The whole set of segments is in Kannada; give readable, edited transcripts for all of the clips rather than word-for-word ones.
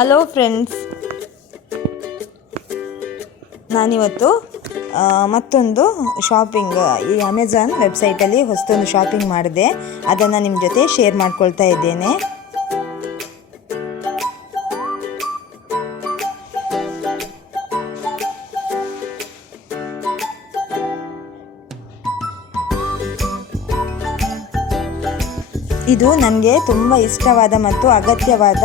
ಹಲೋ ಫ್ರೆಂಡ್ಸ್, ನಾನಿವತ್ತು ಮತ್ತೊಂದು ಶಾಪಿಂಗ್ ಈ ಅಮೆಝಾನ್ ವೆಬ್ಸೈಟಲ್ಲಿ ಹೊಸದೊಂದು ಶಾಪಿಂಗ್ ಮಾಡಿದೆ. ಅದನ್ನು ನಿಮ್ಮ ಜೊತೆ ಶೇರ್ ಮಾಡ್ಕೊಳ್ತಾ ಇದ್ದೇನೆ. ಇದು ನನಗೆ ತುಂಬ ಇಷ್ಟವಾದ ಮತ್ತು ಅಗತ್ಯವಾದ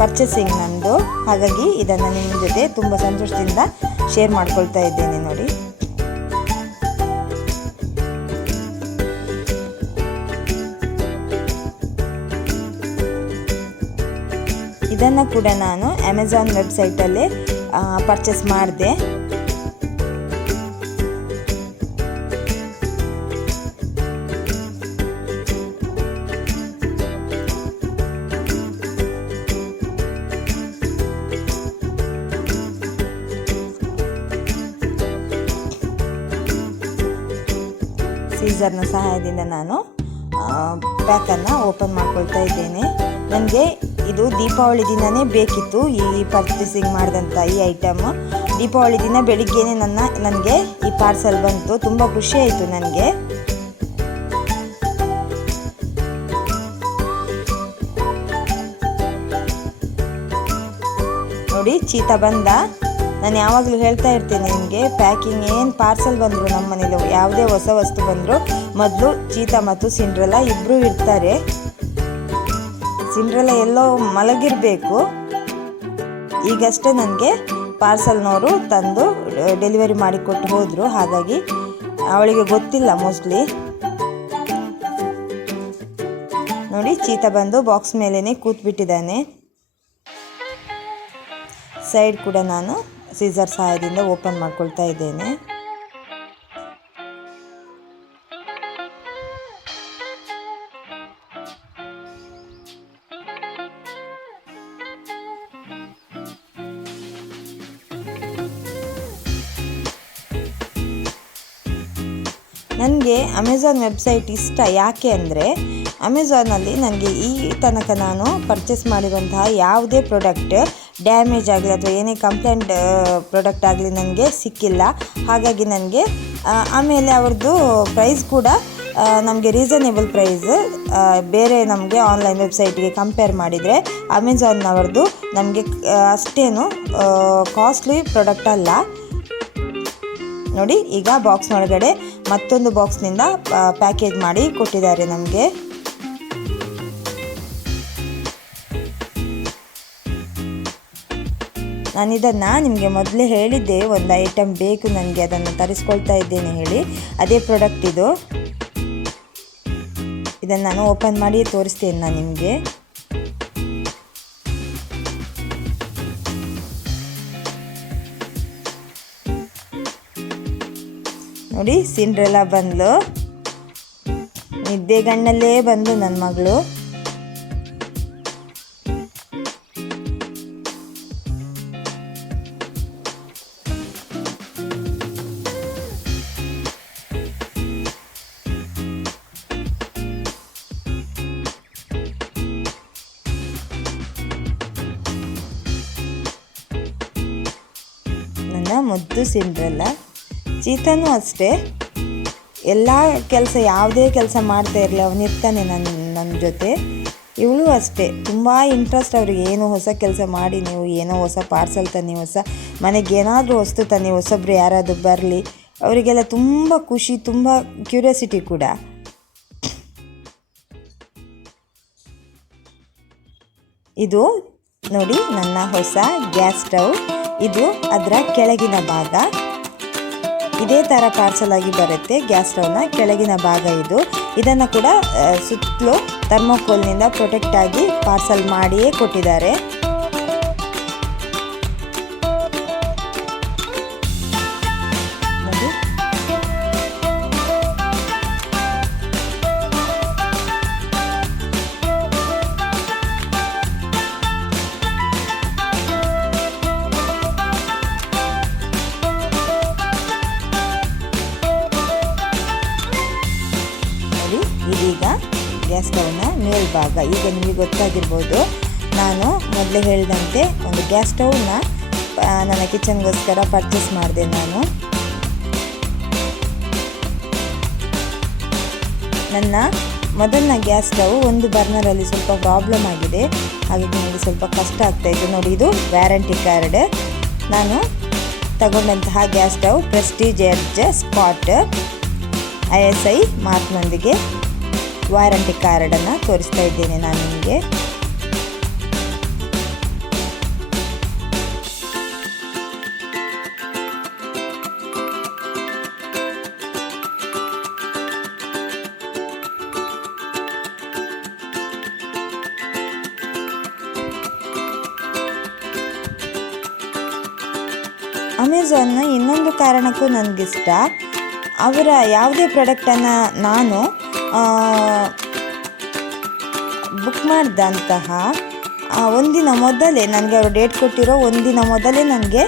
ಪರ್ಚೇಸಿಂಗ್ ನಂದು. ಹಾಗಾಗಿ ಇದನ್ನು ನಿಮ್ಮ ಜೊತೆ ತುಂಬ ಸಂತೋಷದಿಂದ ಶೇರ್ ಮಾಡ್ಕೊಳ್ತಾ ಇದ್ದೇನೆ. ನೋಡಿ, ಇದನ್ನು ಕೂಡ ನಾನು ಅಮೆಝಾನ್ ವೆಬ್ಸೈಟಲ್ಲೇ ಪರ್ಚೇಸ್ ಮಾಡಿದೆ. ಸೀಸರ್ನ ಸಹಾಯದಿಂದ ನಾನು ಪ್ಯಾಕನ್ನು ಓಪನ್ ಮಾಡ್ಕೊಳ್ತಾ ಇದ್ದೇನೆ. ನನಗೆ ಇದು ದೀಪಾವಳಿ ದಿನವೇ ಬೇಕಿತ್ತು. ಈ ಪರ್ಚೇಸಿಂಗ್ ಮಾಡಿದಂಥ ಈ ಐಟಮ್ ದೀಪಾವಳಿ ದಿನ ಬೆಳಿಗ್ಗೆನೇ ನನಗೆ ಈ ಪಾರ್ಸಲ್ ಬಂತು. ತುಂಬ ಖುಷಿ ಆಯಿತು ನನಗೆ. ನೋಡಿ, ಚೀತಾ ಬಂದ. ನಾನು ಯಾವಾಗಲೂ ಹೇಳ್ತಾ ಇರ್ತೇನೆ ನಿಮಗೆ, ಪ್ಯಾಕಿಂಗ್ ಏನು ಪಾರ್ಸಲ್ ಬಂದರು ನಮ್ಮ ಮನೇಲಿ ಯಾವುದೇ ಹೊಸ ವಸ್ತು ಬಂದರೂ ಮೊದಲು ಚೀತಾ ಮತ್ತು ಸಿಂಡ್ರೆಲಾ ಇಬ್ಬರು ಇರ್ತಾರೆ. ಸಿಂಡ್ರೆಲಾ ಎಲ್ಲೋ ಮಲಗಿರಬೇಕು. ಈಗಷ್ಟೇ ನನಗೆ ಪಾರ್ಸಲ್ನವರು ತಂದು ಡೆಲಿವರಿ ಮಾಡಿಕೊಟ್ಟು ಹೋದರು. ಹಾಗಾಗಿ ಅವಳಿಗೆ ಗೊತ್ತಿಲ್ಲ ಮೋಸ್ಟ್ಲಿ. ನೋಡಿ, ಚೀತಾ ಬಂದು ಬಾಕ್ಸ್ ಮೇಲೇ ಕೂತ್ಬಿಟ್ಟಿದ್ದಾನೆ. ಸೈಡ್ ಕೂಡ ನಾನು ಸೀಸರ್ ಸಹಾಯದಿಂದ ಓಪನ್ ಮಾಡ್ಕೊಳ್ತಾ ಇದ್ದೇನೆ. ನನಗೆ ಅಮೆಝಾನ್ ವೆಬ್ಸೈಟ್ ಇಷ್ಟ. ಯಾಕೆ ಅಂದರೆ ಅಮೆಝಾನಲ್ಲಿ ನನಗೆ ಈ ತನಕ ನಾನು ಪರ್ಚೇಸ್ ಮಾಡಿರುವಂತಹ ಯಾವುದೇ ಪ್ರಾಡಕ್ಟ್ ಡ್ಯಾಮೇಜ್ ಆಗಲಿ ಅಥವಾ ಏನೇ ಕಂಪ್ಲೇಂಟ್ ಪ್ರಾಡಕ್ಟ್ ಆಗಲಿ ನನಗೆ ಸಿಕ್ಕಿಲ್ಲ. ಹಾಗಾಗಿ ನನಗೆ ಆಮೇಲೆ ಅವ್ರದ್ದು ಪ್ರೈಸ್ ಕೂಡ ನಮಗೆ ರೀಸನೇಬಲ್ ಪ್ರೈಸ್. ಬೇರೆ ನಮಗೆ ಆನ್ಲೈನ್ ವೆಬ್ಸೈಟ್ಗೆ ಕಂಪೇರ್ ಮಾಡಿದರೆ ಅಮೆಝಾನ್ನವ್ರದ್ದು ನಮಗೆ ಅಷ್ಟೇನು ಕಾಸ್ಟ್ಲಿ ಪ್ರಾಡಕ್ಟ್ ಅಲ್ಲ. ನೋಡಿ, ಈಗ ಬಾಕ್ಸ್ ಒಳಗಡೆ ಮತ್ತೊಂದು ಬಾಕ್ಸ್ನಿಂದ ಪ್ಯಾಕೇಜ್ ಮಾಡಿ ಕೊಟ್ಟಿದ್ದಾರೆ ನಮಗೆ. ನಾನಿದನ್ನು ನಿಮಗೆ ಮೊದಲೇ ಹೇಳಿದ್ದೆ, ಒಂದು ಐಟಮ್ ಬೇಕು ನನಗೆ, ಅದನ್ನು ತರಿಸ್ಕೊಳ್ತಾ ಇದ್ದೇನೆ ಹೇಳಿ. ಅದೇ ಪ್ರಾಡಕ್ಟ್ ಇದು. ಇದನ್ನು ನಾನು ಓಪನ್ ಮಾಡಿ ತೋರಿಸ್ತೇನೆ ನಾನು ನಿಮಗೆ. ನೋಡಿ, ಸಿಂಡ್ರೆಲಾ ಬಂದ್ಲು. ನಿದ್ದೆಗಣ್ಣಲ್ಲೇ ಬಂದು ನನ್ನ ಮಗಳು. ನನ್ನ ಮುದ್ದು ಸಿಂಡ್ರೆಲಾ. ಚೀತಾನೂ ಅಷ್ಟೇ, ಎಲ್ಲ ಕೆಲಸ ಯಾವುದೇ ಕೆಲಸ ಮಾಡ್ತಾ ಇರಲಿ ಅವನಿರ್ತಾನೆ ನನ್ನ ಜೊತೆ. ಇವಳು ಅಷ್ಟೇ, ತುಂಬ ಇಂಟ್ರೆಸ್ಟ್ ಅವ್ರಿಗೆ. ಏನೋ ಹೊಸ ಕೆಲಸ ಮಾಡಿ, ನೀವು ಏನೋ ಹೊಸ ಪಾರ್ಸಲ್ ತನ್ನಿ, ಹೊಸ ಮನೆಗೆ ಏನಾದರೂ ವಸ್ತು ತನ್ನಿ, ಹೊಸೊಬ್ಬರು ಯಾರಾದರೂ ಬರಲಿ, ಅವರಿಗೆಲ್ಲ ತುಂಬ ಖುಷಿ, ತುಂಬ ಕ್ಯೂರಿಯಾಸಿಟಿ ಕೂಡ. ಇದು ನೋಡಿ, ನನ್ನ ಹೊಸ ಗ್ಯಾಸ್ ಸ್ಟವ್. ಇದು ಅದರ ಕೆಳಗಿನ ಭಾಗ. ಇದೇ ಥರ ಪಾರ್ಸಲ್ ಆಗಿ ಬರುತ್ತೆ ಗ್ಯಾಸ್ ಸ್ಟವ್ನ ಕೆಳಗಿನ ಭಾಗ ಇದು. ಇದನ್ನು ಕೂಡ ಸುತ್ತಲೂ ಥರ್ಮೋಕೋಲ್ನಿಂದ ಪ್ರೊಟೆಕ್ಟ್ ಆಗಿ ಪಾರ್ಸಲ್ ಮಾಡಿಯೇ ಕೊಟ್ಟಿದ್ದಾರೆ. ನೋಡಿ, ಇದೀಗ ಗ್ಯಾಸ್ ಸ್ಟವ್ನ ಮೇಲ್ಭಾಗ. ಈಗ ನಿಮಗೆ ಗೊತ್ತಾಗಿರ್ಬೋದು, ನಾನು ಮೊದಲೇ ಹೇಳಿದಂತೆ ಒಂದು ಗ್ಯಾಸ್ ಸ್ಟವ್ನ ನನ್ನ ಕಿಚನ್ಗೋಸ್ಕರ ಪರ್ಚೇಸ್ ಮಾಡಿದೆ ನಾನು. ನನ್ನ ಮೊದಲನ ಗ್ಯಾಸ್ ಸ್ಟವ್ ಒಂದು ಬರ್ನರಲ್ಲಿ ಸ್ವಲ್ಪ ಪ್ರಾಬ್ಲಮ್ ಆಗಿದೆ, ಹಾಗಾಗಿ ನನಗೆ ಸ್ವಲ್ಪ ಕಷ್ಟ ಆಗ್ತಾಯಿತ್ತು. ನೋಡಿ, ಇದು ವ್ಯಾರಂಟಿ ಕಾರ್ಡ್. ನಾನು ತಗೊಂಡಂತಹ gas stove Prestige edge Schott ISI ಮಾರ್ಕ್ನೊಂದಿಗೆ ವಾರಂಟಿ ಕಾರ್ಡನ್ನು ತೋರಿಸ್ತಾ ಇದ್ದೇನೆ ನಾನು ನಿಮಗೆ. ಅಮೆಝಾನ್ನ ಇನ್ನೊಂದು ಕಾರಣಕ್ಕೂ ನನಗಿಷ್ಟ. ಅವರ ಯಾವುದೇ ಪ್ರಾಡಕ್ಟನ್ನು ನಾನು ಬುಕ್ ಮಾಡಿದಂತಹ ಒಂದಿನ ಮೊದಲೇ ನನಗೆ ಅವರು ಡೇಟ್ ಕೊಟ್ಟಿರೋ ಒಂದಿನ ಮೊದಲೇ ನನಗೆ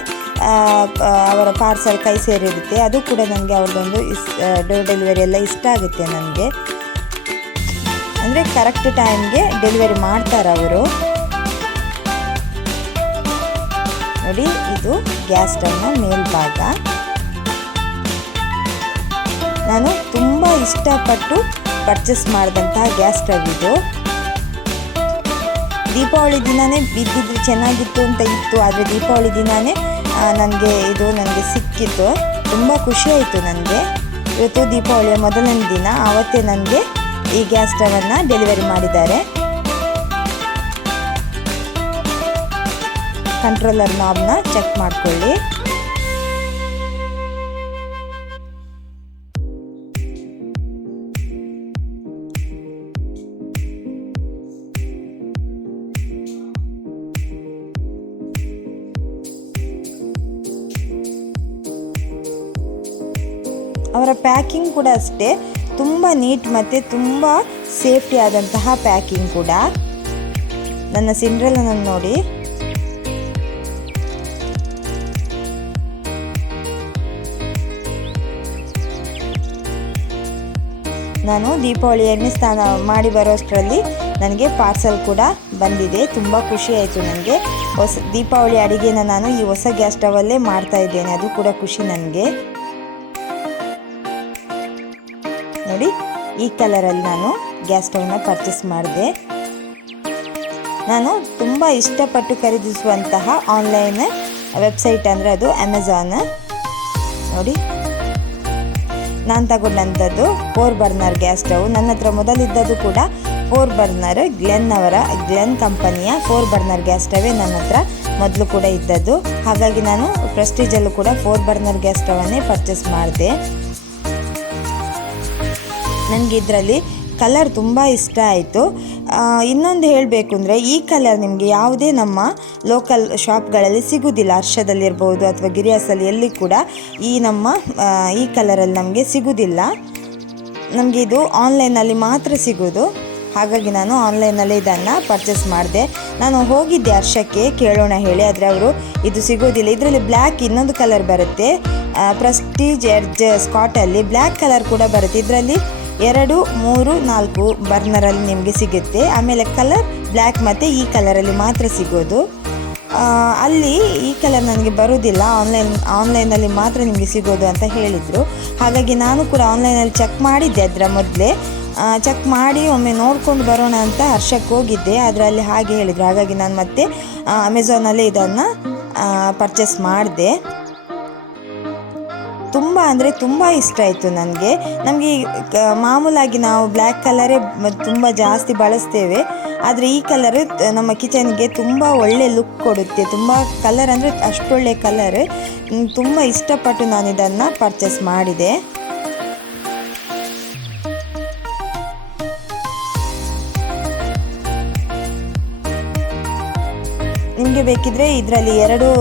ಅವರ ಪಾರ್ಸಲ್ ಕೈ ಸೇರಿರುತ್ತೆ. ಅದು ಕೂಡ ನನಗೆ ಅವ್ರದ್ದೊಂದು ಡೋರ್ ಡೆಲಿವರಿ ಎಲ್ಲ ಇಷ್ಟ ಆಗುತ್ತೆ ನನಗೆ. ಅಂದರೆ ಕರೆಕ್ಟ್ ಟೈಮ್ಗೆ ಡೆಲಿವರಿ ಮಾಡ್ತಾರೆ ಅವರು. ನೋಡಿ, ಇದು ಗ್ಯಾಸ್ ಸ್ಟವ್ನ ಮೇಲ್ಭಾಗ. ನಾನು ತುಂಬ ಇಷ್ಟಪಟ್ಟು ಪರ್ಚೇಸ್ ಮಾಡಿದಂತಹ ಗ್ಯಾಸ್ ಸ್ಟವ್ ಇದು. ದೀಪಾವಳಿ ದಿನವೇ ಬಿದ್ದಿದ್ರೆ ಚೆನ್ನಾಗಿತ್ತು ಅಂತ ಇತ್ತು, ಆದರೆ ದೀಪಾವಳಿ ದಿನವೇ ನನಗೆ ಸಿಕ್ಕಿತ್ತು. ತುಂಬ ಖುಷಿಯಾಯಿತು ನನಗೆ. ಇವತ್ತು ದೀಪಾವಳಿಯ ಮೊದಲನೇ ದಿನ, ಆವತ್ತೇ ನನಗೆ ಈ ಗ್ಯಾಸ್ ಸ್ಟವನ್ನು ಡೆಲಿವರಿ ಮಾಡಿದ್ದಾರೆ. ಕಂಟ್ರೋಲರ್ ನಾಬ್ನ ಚೆಕ್ ಮಾಡಿಕೊಳ್ಳಿ. ಅವರ ಪ್ಯಾಕಿಂಗ್ ಕೂಡ ಅಷ್ಟೇ ತುಂಬ ನೀಟ್ ಮತ್ತು ತುಂಬ ಸೇಫ್ಟಿ ಆದಂತಹ ಪ್ಯಾಕಿಂಗ್ ಕೂಡ. ನನ್ನ ಸಿಂಡ್ರೆಲನ್ನು ನೋಡಿ, ನಾನು ದೀಪಾವಳಿ ಎಣ್ಣೆ ಸ್ನಾನ ಮಾಡಿ ಬರೋಷ್ಟರಲ್ಲಿ ನನಗೆ ಪಾರ್ಸಲ್ ಕೂಡ ಬಂದಿದೆ. ತುಂಬ ಖುಷಿಯಾಯಿತು ನನಗೆ. ದೀಪಾವಳಿ ಅಡುಗೆನ ನಾನು ಈ ಹೊಸ ಗ್ಯಾಸ್ ಸ್ಟವಲ್ಲೇ ಮಾಡ್ತಾ ಇದ್ದೇನೆ, ಅದು ಕೂಡ ಖುಷಿ ನನಗೆ. ನೋಡಿ, ಈ ಕಲರಲ್ಲಿ ನಾನು ಗ್ಯಾಸ್ ಸ್ಟವ್ನ ಪರ್ಚೇಸ್ ಮಾಡಿದೆ. ನಾನು ತುಂಬ ಇಷ್ಟಪಟ್ಟು ಖರೀದಿಸುವಂತಹ ಆನ್ಲೈನ್ ವೆಬ್ಸೈಟ್ ಅಂದರೆ ಅದು ಅಮೆಝಾನ್. ನೋಡಿ, ನಾನು ತಗೊಂಡಂಥದ್ದು 4 ಬರ್ನರ್ ಗ್ಯಾಸ್ ಸ್ಟವ್. ನನ್ನ ಹತ್ರ ಮೊದಲಿದ್ದದ್ದು ಕೂಡ 4 ಬರ್ನರ್ ಗ್ಲೆನ್ ಕಂಪನಿಯ 4 ಬರ್ನರ್ ಗ್ಯಾಸ್ ಸ್ಟವೇ ನನ್ನ ಹತ್ರ ಮೊದಲು ಕೂಡ ಇದ್ದದ್ದು. ಹಾಗಾಗಿ ನಾನು ಪ್ರೆಸ್ಟೀಜಲ್ಲೂ ಕೂಡ 4 ಬರ್ನರ್ ಗ್ಯಾಸ್ ಸ್ಟವನ್ನೇ ಪರ್ಚೇಸ್ ಮಾಡಿದೆ. ನನಗೆ ಇದರಲ್ಲಿ ಕಲರ್ ತುಂಬ ಇಷ್ಟ ಆಯಿತು. ಇನ್ನೊಂದು ಹೇಳಬೇಕು ಅಂದರೆ, ಈ ಕಲರ್ ನಿಮಗೆ ಯಾವುದೇ ನಮ್ಮ ಲೋಕಲ್ ಶಾಪ್ಗಳಲ್ಲಿ ಸಿಗೋದಿಲ್ಲ. ಹರ್ಷದಲ್ಲಿರ್ಬೋದು ಅಥವಾ ಗಿರಿಯಾಸಲ್ಲಿ ಎಲ್ಲಿ ಕೂಡ ಈ ಕಲರಲ್ಲಿ ನಮಗೆ ಸಿಗೋದಿಲ್ಲ. ನಮಗೆ ಇದು ಆನ್ಲೈನಲ್ಲಿ ಮಾತ್ರ ಸಿಗೋದು. ಹಾಗಾಗಿ ನಾನು ಆನ್ಲೈನಲ್ಲೇ ಇದನ್ನು ಪರ್ಚೇಸ್ ಮಾಡಿದೆ. ನಾನು ಹೋಗಿದ್ದೆ ಹರ್ಷಕ್ಕೆ ಕೇಳೋಣ ಹೇಳಿ, ಆದರೆ ಅವರು ಇದು ಸಿಗೋದಿಲ್ಲ. ಇದರಲ್ಲಿ ಬ್ಲ್ಯಾಕ್ ಇನ್ನೊಂದು ಕಲರ್ ಬರುತ್ತೆ, ಪ್ರೆಸ್ಟೀಜ್ ಎಡ್ಜ್ ಸ್ಕಾಟಲ್ಲಿ ಬ್ಲ್ಯಾಕ್ ಕಲರ್ ಕೂಡ ಬರುತ್ತೆ. ಇದರಲ್ಲಿ 2, 3, 4 ಬರ್ನರಲ್ಲಿ ನಿಮಗೆ ಸಿಗುತ್ತೆ. ಆಮೇಲೆ ಕಲರ್ ಬ್ಲ್ಯಾಕ್ ಮತ್ತು ಈ ಕಲರಲ್ಲಿ ಮಾತ್ರ ಸಿಗೋದು. ಅಲ್ಲಿ ಈ ಕಲರ್ ನನಗೆ ಬರೋದಿಲ್ಲ, ಆನ್ಲೈನಲ್ಲಿ ಮಾತ್ರ ನಿಮಗೆ ಸಿಗೋದು ಅಂತ ಹೇಳಿದರು. ಹಾಗಾಗಿ ನಾನು ಕೂಡ ಆನ್ಲೈನಲ್ಲಿ ಚೆಕ್ ಮಾಡಿದ್ದೆ. ಅದರ ಮೊದಲೇ ಚೆಕ್ ಮಾಡಿ ಒಮ್ಮೆ ನೋಡ್ಕೊಂಡು ಬರೋಣ ಅಂತ ಹರ್ಷಕ್ಕೆ ಹೋಗಿದ್ದೆ, ಆದರೆ ಅಲ್ಲಿ ಹಾಗೆ ಹೇಳಿದರು. ಹಾಗಾಗಿ ನಾನು ಮತ್ತೆ ಅಮೆಝಾನಲ್ಲೇ ಇದನ್ನು ಪರ್ಚೇಸ್ ಮಾಡಿದೆ. ತುಂಬ ಅಂದರೆ ತುಂಬ ಇಷ್ಟ ಆಯಿತು ನನಗೆ. ನಮಗೆ ಮಾಮೂಲಾಗಿ ನಾವು ಬ್ಲ್ಯಾಕ್ ಕಲರೇ ತುಂಬ ಜಾಸ್ತಿ ಬಳಸ್ತೇವೆ, ಆದರೆ ಈ ಕಲರ್ ನಮ್ಮ ಕಿಚನ್ಗೆ ತುಂಬ ಒಳ್ಳೆ ಲುಕ್ ಕೊಡುತ್ತೆ. ತುಂಬ ಕಲರ್ ಅಂದರೆ ಅಷ್ಟೊಳ್ಳೆ ಕಲರ್. ತುಂಬ ಇಷ್ಟಪಟ್ಟು ನಾನು ಇದನ್ನು ಪರ್ಚೇಸ್ ಮಾಡಿದೆ. ನಿಮಗೆ ಬೇಕಿದ್ರೆ ಇದರಲ್ಲಿ 2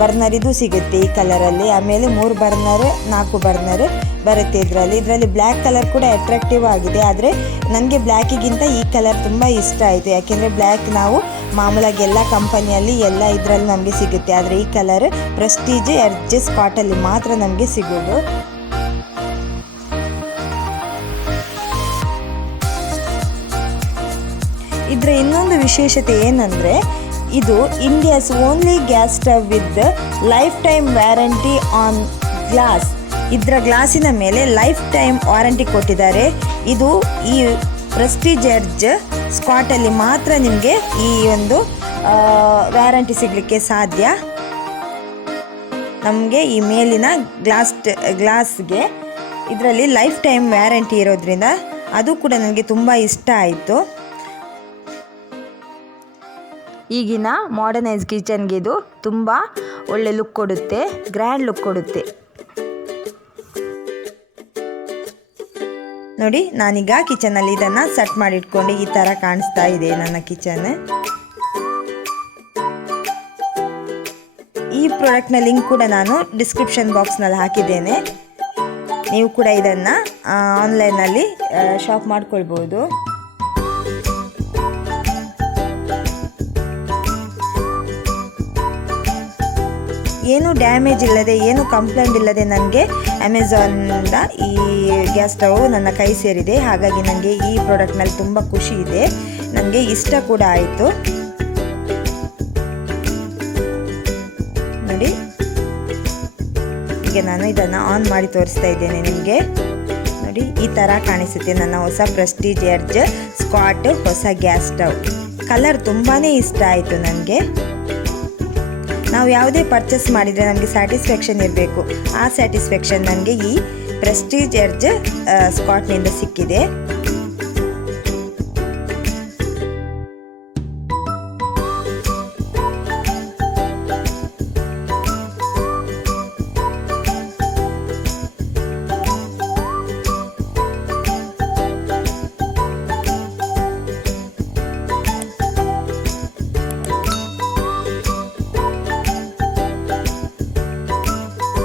ಬರ್ನರ್ ಇದು ಸಿಗುತ್ತೆ ಈ ಕಲರಲ್ಲಿ. ಆಮೇಲೆ 3 ಬರ್ನರ್ 4 ಬರ್ನರ್ ಬರುತ್ತೆ ಇದರಲ್ಲಿ ಬ್ಲ್ಯಾಕ್ ಕಲರ್ ಕೂಡ ಅಟ್ರಾಕ್ಟಿವ್ ಆಗಿದೆ. ಆದರೆ ನನಗೆ ಬ್ಲ್ಯಾಕಿಗಿಂತ ಈ ಕಲರ್ ತುಂಬ ಇಷ್ಟ ಆಯಿತು. ಯಾಕೆಂದರೆ ಬ್ಲ್ಯಾಕ್ ನಾವು ಮಾಮೂಲಾಗಿ ಎಲ್ಲ ಕಂಪನಿಯಲ್ಲಿ ಎಲ್ಲ ಇದರಲ್ಲಿ ನಮಗೆ ಸಿಗುತ್ತೆ, ಆದರೆ ಈ ಕಲರ್ ಪ್ರೆಸ್ಟೀಜ್ ಎಡ್ಜ್ ಸ್ಕಾಟಲ್ಲಿ ಮಾತ್ರ ನಮಗೆ ಸಿಗೋದು. ಇದರ ಇನ್ನೊಂದು ವಿಶೇಷತೆ ಏನಂದರೆ ಇದು India's only gas stove with life time warranty on glass. ಇದರ ಗ್ಲಾಸಿನ ಮೇಲೆ ಲೈಫ್ ಟೈಮ್ ವಾರಂಟಿ ಕೊಟ್ಟಿದ್ದಾರೆ. ಇದು ಈ ಪ್ರೆಸ್ಟೀಜ್ ಸ್ಕಾಟಲ್ಲಿ ಮಾತ್ರ ನಿಮಗೆ ಈ ಒಂದು ವ್ಯಾರಂಟಿ ಸಿಗಲಿಕ್ಕೆ ಸಾಧ್ಯ. ನಮಗೆ ಈ ಮೇಲಿನ ಗ್ಲಾಸ್ಗೆ ಇದರಲ್ಲಿ ಲೈಫ್ ಟೈಮ್ ವ್ಯಾರಂಟಿ ಇರೋದ್ರಿಂದ ಅದು ಕೂಡ ನನಗೆ ತುಂಬ ಇಷ್ಟ ಆಯಿತು. ಈಗಿನ ಮಾಡರ್ನೈಸ್ ಕಿಚನ್ಗೆ ಇದು ತುಂಬ ಒಳ್ಳೆ ಲುಕ್ ಕೊಡುತ್ತೆ, ಗ್ರ್ಯಾಂಡ್ ಲುಕ್ ಕೊಡುತ್ತೆ. ನೋಡಿ, ನಾನೀಗ ಕಿಚನಲ್ಲಿ ಇದನ್ನು ಸೆಟ್ ಮಾಡಿಟ್ಕೊಂಡು ಈ ಥರ ಕಾಣಿಸ್ತಾ ಇದೆ ನನ್ನ ಕಿಚನ್. ಈ ಪ್ರಾಡಕ್ಟ್ನ ಲಿಂಕ್ ಕೂಡ ನಾನು ಡಿಸ್ಕ್ರಿಪ್ಷನ್ ಬಾಕ್ಸ್ನಲ್ಲಿ ಹಾಕಿದ್ದೇನೆ. ನೀವು ಕೂಡ ಇದನ್ನು ಆನ್ಲೈನಲ್ಲಿ ಶಾಪ್ ಮಾಡ್ಕೊಳ್ಬೋದು. ಏನು ಡ್ಯಾಮೇಜ್ ಇಲ್ಲದೆ, ಏನು ಕಂಪ್ಲೇಂಟ್ ಇಲ್ಲದೆ ನನಗೆ ಅಮೆಝಾನಿಂದ ಈ ಗ್ಯಾಸ್ ಸ್ಟವ್ ನನ್ನ ಕೈ ಸೇರಿದೆ. ಹಾಗಾಗಿ ನನಗೆ ಈ ಪ್ರಾಡಕ್ಟ್ನಲ್ಲಿ ತುಂಬ ಖುಷಿ ಇದೆ, ನನಗೆ ಇಷ್ಟ ಕೂಡ ಆಯಿತು. ನೋಡಿ, ಈಗ ನಾನು ಇದನ್ನು ಆನ್ ಮಾಡಿ ತೋರಿಸ್ತಾ ಇದ್ದೇನೆ ನಿಮಗೆ. ನೋಡಿ, ಈ ಥರ ಕಾಣಿಸುತ್ತೆ ನನ್ನ ಹೊಸ ಪ್ರೆಸ್ಟೀಜ್ ಸ್ಕಾಟ್ ಹೊಸ ಗ್ಯಾಸ್ ಸ್ಟವ್. ಕಲರ್ ತುಂಬಾ ಇಷ್ಟ ಆಯಿತು ನನಗೆ. ನಾವು ಯಾವುದೇ ಪರ್ಚೇಸ್ ಮಾಡಿದರೆ ನಮಗೆ ಸ್ಯಾಟಿಸ್ಫ್ಯಾಕ್ಷನ್ ಇರಬೇಕು. ಆ ಸ್ಯಾಟಿಸ್ಫ್ಯಾಕ್ಷನ್ ನನಗೆ ಈ ಪ್ರೆಸ್ಟೀಜ್ ಸ್ಕಾಟ್ನಿಂದ ಸಿಕ್ಕಿದೆ.